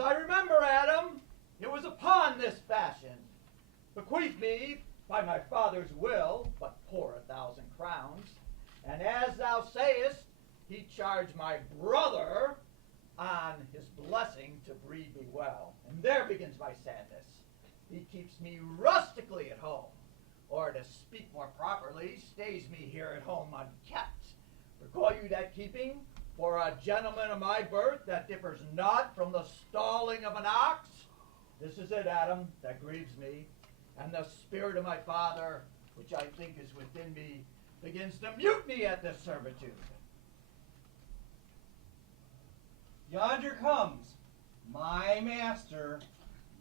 I remember, Adam, it was upon this fashion, bequeathed me by my father's will, but poor 1,000 crowns, and as thou sayest, he charged my brother on his blessing to breed me well. And there begins my sadness. He keeps me rustically at home, or to speak more properly, stays me here at home unkept. Recall you that keeping for a gentleman of my birth that differs not from the stalling of an ox? This is it, Adam, that grieves me, and the spirit of my father, which I think is within me, begins to mutiny at this servitude. Yonder comes my master,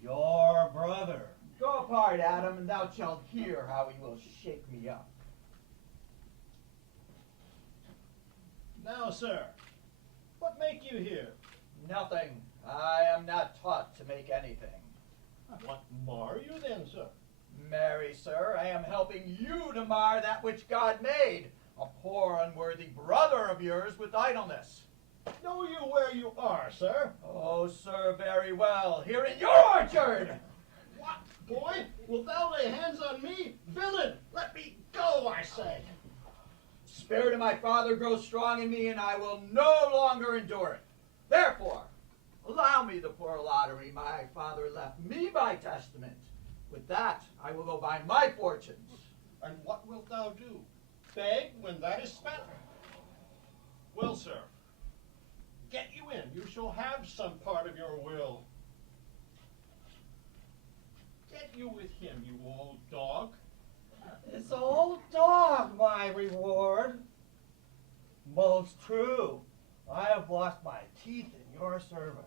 your brother. Go apart, Adam, and thou shalt hear how he will shake me up. Now, sir, what make you here? Nothing. I am not taught to make anything. What mar you then, sir? Marry, sir, I am helping you to mar that which God made, a poor unworthy brother of yours with idleness. Know you where you are, sir? Oh, sir, very well. Here in your orchard! What, boy? Wilt thou lay hands on me? Villain, let me go, I say. Spirit of my father grows strong in me, and I will no longer endure it. Therefore, allow me the poor lottery my father left me by testament. With that, I will go buy my fortunes. And what wilt thou do? Beg when that is spent? Well, sir, get you in. You shall have some part of your will. Get you with him, you old dog. This old dog, my reward. Most true. I have lost my teeth in your service.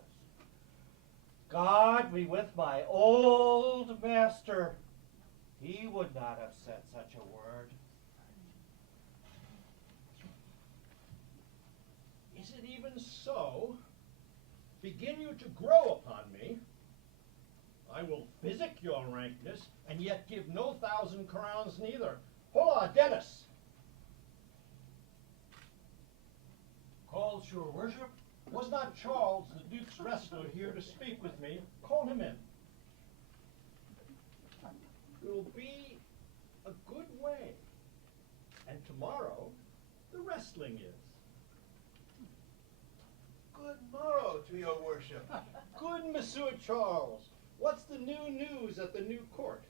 God be with my old master. He would not have said such a word. Is it even so? Begin you to grow upon me? I will physic your rankness, and yet give no 1,000 crowns neither. Hola, Dennis! Calls your worship? Was not Charles, the Duke's wrestler, here to speak with me? Call him in. It will be a good way. And tomorrow, the wrestling is. Good morrow to your worship. Good, Monsieur Charles. What's the new news at the new court?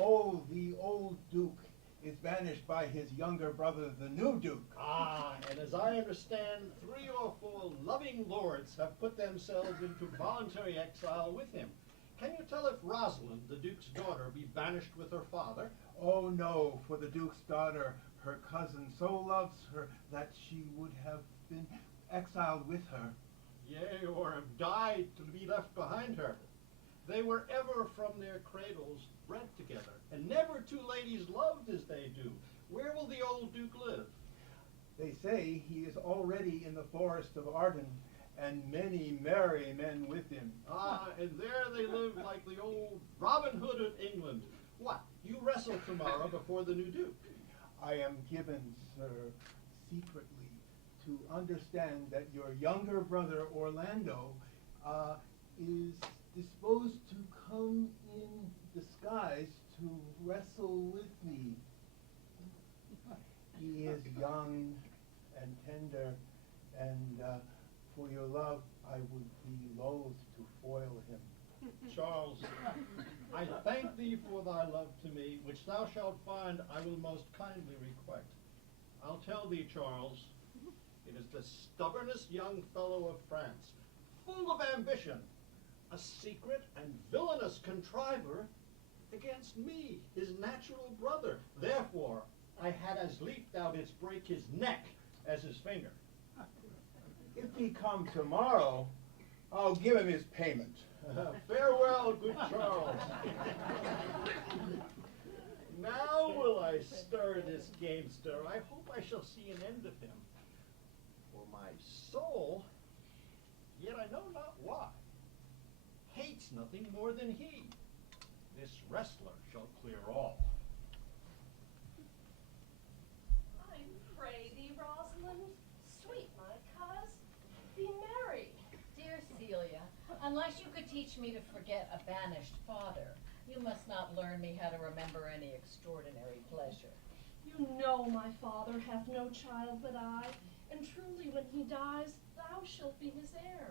Oh, the old Duke is banished by his younger brother, the new Duke. Ah, and as I understand, 3 or 4 loving lords have put themselves into voluntary exile with him. Can you tell if Rosalind, the Duke's daughter, be banished with her father? Oh no, for the Duke's daughter, her cousin, so loves her that she would have been exiled with her. Yea, or have died to be left behind her. They were ever from their cradles bred together, and never 2 ladies loved as they do. Where will the old Duke live? They say he is already in the forest of Arden, and many merry men with him. Ah, and there they live like the old Robin Hood of England. What, you wrestle tomorrow before the new Duke? I am given, sir, secretly, to understand that your younger brother, Orlando, is disposed to come in disguise to wrestle with me. He is young and tender, and for your love, I would be loath to foil him. Charles, I thank thee for thy love to me, which thou shalt find I will most kindly requite. I'll tell thee, Charles, it is the stubbornest young fellow of France, full of ambition, a secret and villainous contriver against me, his natural brother. Therefore, I had as lief thou didst break his neck as his finger. If he come tomorrow, I'll give him his payment. Farewell, good Charles. Now will I stir this gamester. I hope I shall see an end of him. For my soul, yet I know not why, hates nothing more than he. This wrestler shall clear all. I pray thee, Rosalind, sweet my coz, be merry. Dear Celia, unless you could teach me to forget a banished father, you must not learn me how to remember any extraordinary pleasure. You know my father hath no child but I, and truly when he dies, thou shalt be his heir.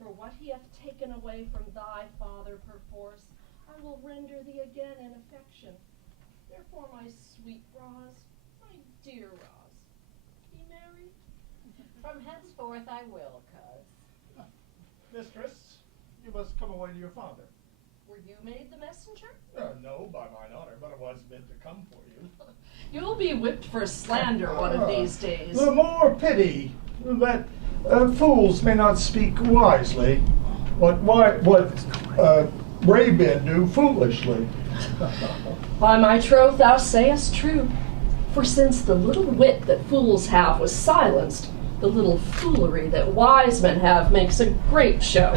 For what he hath taken away from thy father perforce, I will render thee again in affection. Therefore, my sweet Roz, my dear Roz, be merry. From henceforth I will, coz. Mistress, you must come away to your father. Were you made the messenger? No, by mine honor, but it was meant to come for you. You'll be whipped for slander one of these days. The more pity that fools may not speak wisely. What brave men do foolishly. By my troth, thou sayest true. For since the little wit that fools have was silenced, the little foolery that wise men have makes a great show.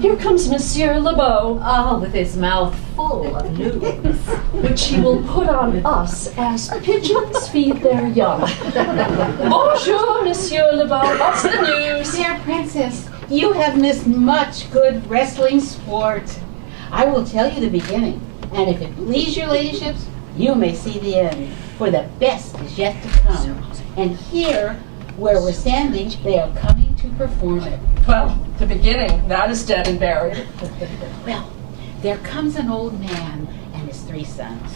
Here comes Monsieur Lebeau, With his mouth full of news. which he will put on us as pigeons feed their young. Bonjour, Monsieur Lebeau. What's the news? Dear Princess, you have missed much good wrestling sport. I will tell you the beginning, and if it please your ladyships, you may see the end, for the best is yet to come. And here, where we're standing, they are coming to perform it. Well, the beginning, that is dead and buried. Well, there comes an old man and his 3 sons.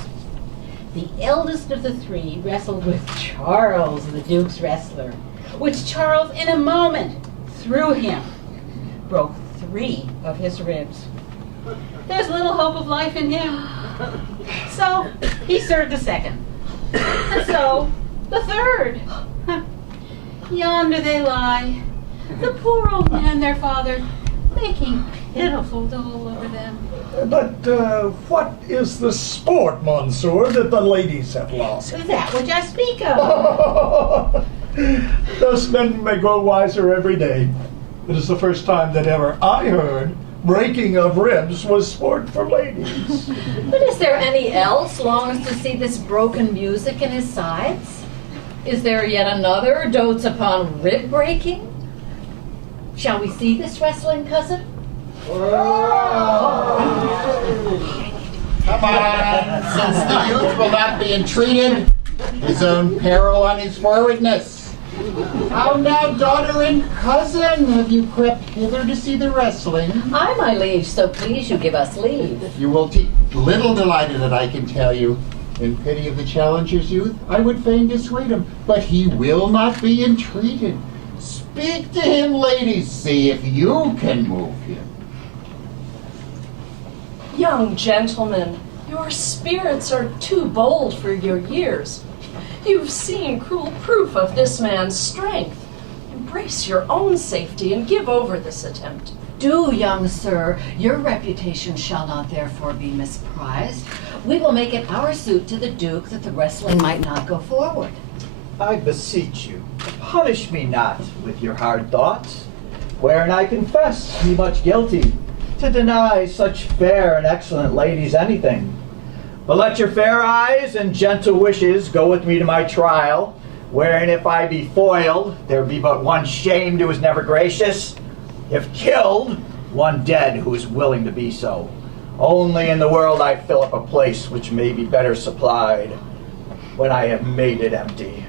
The eldest of the 3 wrestled with Charles, the Duke's wrestler, which Charles in a moment threw him, broke 3 of his ribs. There's little hope of life in him. So he served the 2nd. And so the 3rd. Yonder they lie, the poor old man, their father, making pitiful dole over them. But what is the sport, monsieur, that the ladies have lost? That which I speak of. Thus men may grow wiser every day. It is the first time that ever I heard breaking of ribs was sport for ladies. But is there any else longs to see this broken music in his sides? Is there yet another dotes upon rib breaking? Shall we see this wrestling, cousin? Come on, since the youth will not be entreated, his own peril on his forwardness. How now, daughter and cousin, have you crept hither to see the wrestling? Aye, my liege, so please you give us leave. You will be little delighted that I can tell you. In pity of the challenger's youth, I would fain dissuade him, but he will not be entreated. Speak to him, ladies, see if you can move him. Young gentlemen, your spirits are too bold for your years. You've seen cruel proof of this man's strength. Embrace your own safety and give over this attempt. Do, young sir, your reputation shall not therefore be misprized. We will make it our suit to the Duke that the wrestling might not go forward. I beseech you, punish me not with your hard thoughts, wherein I confess me much guilty, to deny such fair and excellent ladies anything. But let your fair eyes and gentle wishes go with me to my trial, wherein if I be foiled, there be but one shamed who is never gracious, if killed, one dead who is willing to be so. Only in the world I fill up a place which may be better supplied when I have made it empty.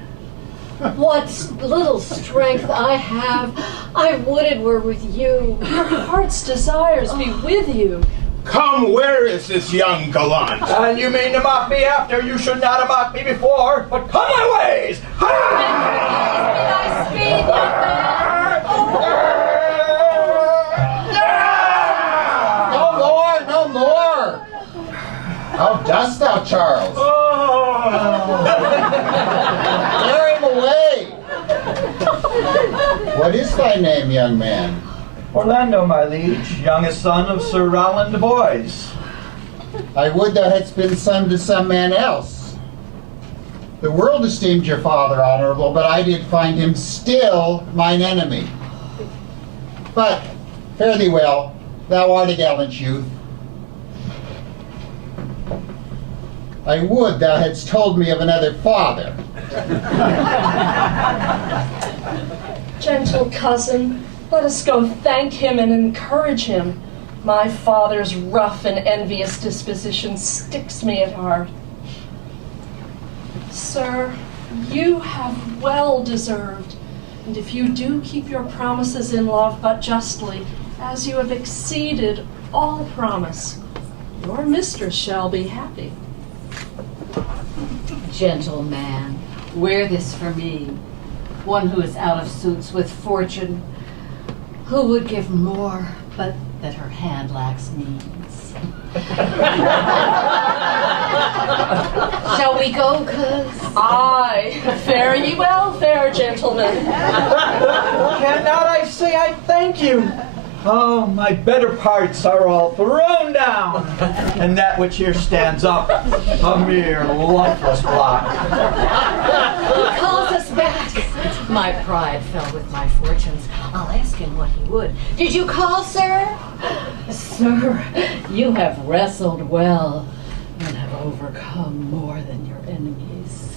What little strength I have, I would it were with you. Your heart's desires be with you. Come, where is this young gallant? And you mean to mock me after you should not have mocked me before, but come my ways! Thy speed, young man. No more! How dost thou, Charles? Bear him away! What is thy name, young man? Orlando, my liege, youngest son of Sir Rowland de Boys. I would thou hadst been son to some man else. The world esteemed your father honorable, but I did find him still mine enemy. But fare thee well, thou art a gallant youth. I would thou hadst told me of another father. Gentle cousin, Let us go thank him and encourage him. My father's rough and envious disposition sticks me at heart. Sir, you have well deserved, and if you do keep your promises in love but justly, as you have exceeded all promise, your mistress shall be happy. Gentle man, wear this for me, one who is out of suits with fortune, who would give more, but that her hand lacks means. Shall we go, coz? Aye, fare ye well, fair gentlemen. Cannot I say I thank you? Oh, my better parts are all thrown down, and that which here stands up, a mere lifeless block. He calls us back. My pride fell with my fortunes. I'll ask him what he would. Did you call, sir? Sir, you have wrestled well and have overcome more than your enemies.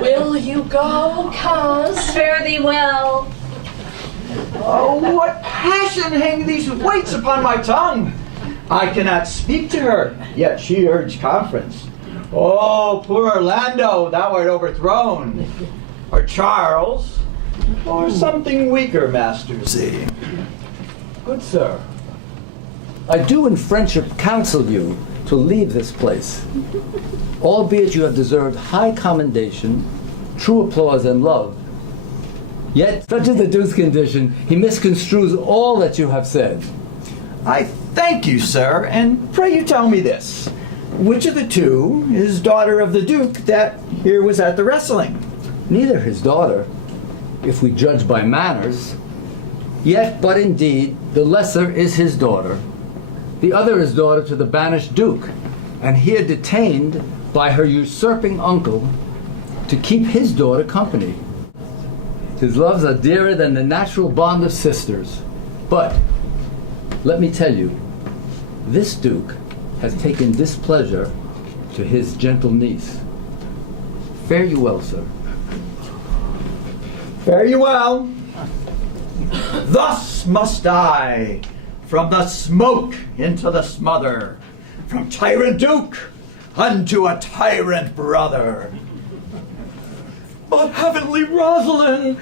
Will you go, coz? Fare thee well. Oh, what passion hang these weights upon my tongue! I cannot speak to her, yet she urged conference. Oh, poor Orlando, thou art overthrown. Or Charles, or something weaker, Master Z. Good sir, I do in friendship counsel you to leave this place, albeit you have deserved high commendation, true applause, and love. Yet, such is the Duke's condition, he misconstrues all that you have said. I thank you, sir, and pray you tell me this. Which of the two is daughter of the Duke that here was at the wrestling? Neither his daughter, if we judge by manners, yet but indeed the lesser is his daughter. The other is daughter to the banished Duke, and here detained by her usurping uncle to keep his daughter company. His loves are dearer than the natural bond of sisters. But, let me tell you, this Duke has taken displeasure to his gentle niece. Fare you well, sir. Fare you well. Thus must I, from the smoke into the smother, from tyrant Duke unto a tyrant brother. But heavenly Rosalind!